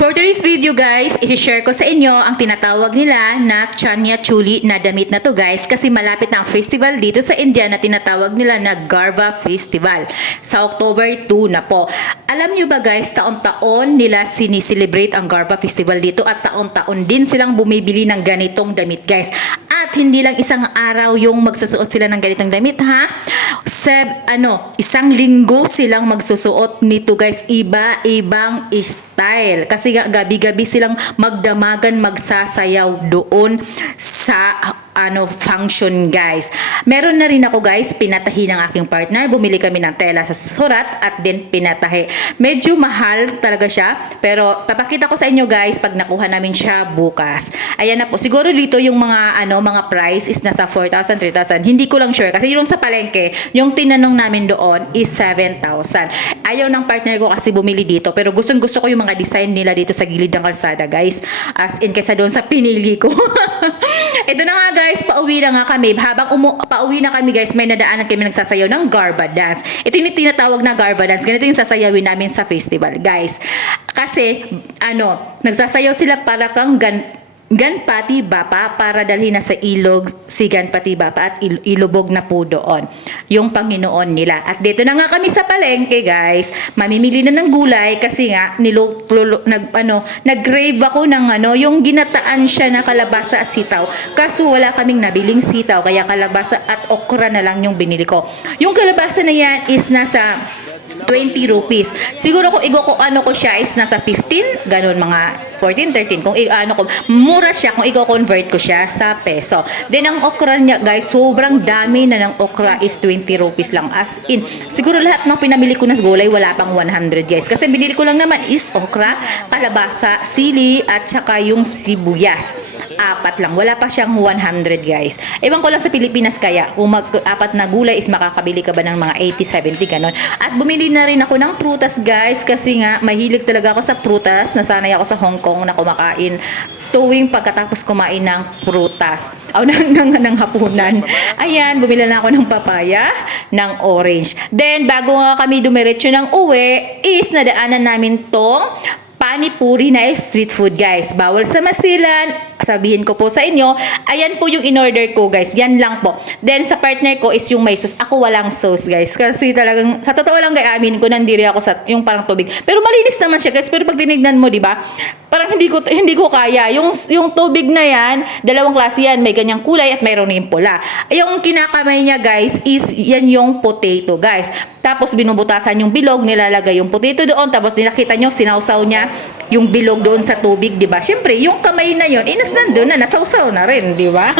For today's video guys, i-share ko sa inyo ang tinatawag nila na Chania Choli na damit na to guys kasi malapit na ang festival dito sa India na tinatawag nila na Garba Festival. Sa October 2 na po. Alam nyo ba guys, taon-taon nila siniselebrate ang Garba Festival dito at taon-taon din silang bumibili ng ganitong damit guys. At hindi lang isang araw yung magsusuot sila ng ganitong damit ha. Isang linggo silang magsusuot nito guys. Iba-ibang style. Kasi gabi-gabi silang magdamagan, magsasayaw doon sa function guys. Meron na rin ako guys, pinatahi ng aking partner. Bumili kami ng tela sa surat at din pinatahi. Medyo mahal talaga siya, pero papakita ko sa inyo guys pag nakuha namin siya bukas. Ayan na po. Siguro dito yung mga price is nasa 4,000, 3,000. Hindi ko lang sure kasi yung sa palengke, yung tinanong namin doon is 7,000. Ayaw ng partner ko kasi bumili dito, pero gustong-gusto ko yung mga design nila dito sa gilid ng kalsada guys. As in kaysa doon sa pinili ko. Ito na nga guys, pauwi na nga kami. Habang pauwi na kami guys, may nadaanan kami nagsasayaw ng Garba dance. Ito yung tinatawag na Garba dance. Ganito yung sasayawin namin sa festival guys. Kasi nagsasayaw sila para kang Ganpati Bapa para dalhin na sa ilog si Ganpati Bapa at ilubog na po doon yung Panginoon nila. At dito na nga kami sa palengke guys. Mamimili na ng gulay kasi nga nag-grave ako ng yung ginataan siya na kalabasa at sitaw. Kaso wala kaming nabiling sitaw kaya kalabasa at okra na lang yung binili ko. Yung kalabasa na yan is nasa 20 rupees. Siguro kung ko siya is nasa 15, ganun mga 14, 13. Kung mura siya kung i-convert ko siya sa peso. Then ang okra niya guys, sobrang dami na ng okra is 20 rupees lang. As in, siguro lahat ng pinamili ko na gulay wala pang 100 guys. Kasi binili ko lang naman is okra, kalabasa, sili at saka yung sibuyas. Apat lang. Wala pa siyang 100 guys. Ewan ko lang sa Pilipinas kaya kung apat na gulay is makakabili ka ba ng mga 80, 70 ganon. At bumili na rin ako ng prutas guys kasi nga mahilig talaga ako sa prutas. Nasanay ako sa Hong Kong na kumakain tuwing pagkatapos kumain ng prutas. Ng hapunan. Ayan, bumili na ako ng papaya, ng orange. Then, bago nga kami dumiretso ng uwi, is nadaanan namin tong panipuri na street food guys. Bawal sa masilan. Sabihin ko po sa inyo, ayan po yung in-order ko guys. Yan lang po. Then sa partner ko is yung may sauce. Ako walang sauce guys. Kasi talagang, sa totoo lang guys, amin ko nandiri ako sa yung parang tubig. Pero malinis naman siya guys. Pero pag tinignan mo, di ba? Parang hindi ko kaya. Yung tubig na yan, dalawang klase yan. May ganyang kulay at mayroon yung pula. Yung kinakamay niya guys is yan yung potato guys. Tapos binubutasan yung bilog, nilalagay yung potato doon. Tapos nakita nyo, sinawsaw niya yung bilog doon sa tubig, di ba? Siyempre, yung kamay na yon, inas nandun na, nasawsaw na rin, di ba?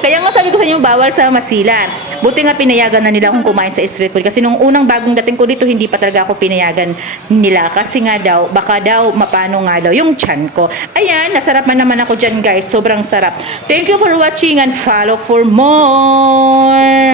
Kaya nga sabi ko sa inyo, bawal sa masilan. Buti nga pinayagan na nila akong kumain sa street food. Kasi nung unang bagong dating ko dito, hindi pa talaga ako pinayagan nila. Kasi nga daw, baka daw, mapano nga daw yung tiyan ko. Ayan, nasarapan naman ako dyan guys. Sobrang sarap. Thank you for watching and follow for more.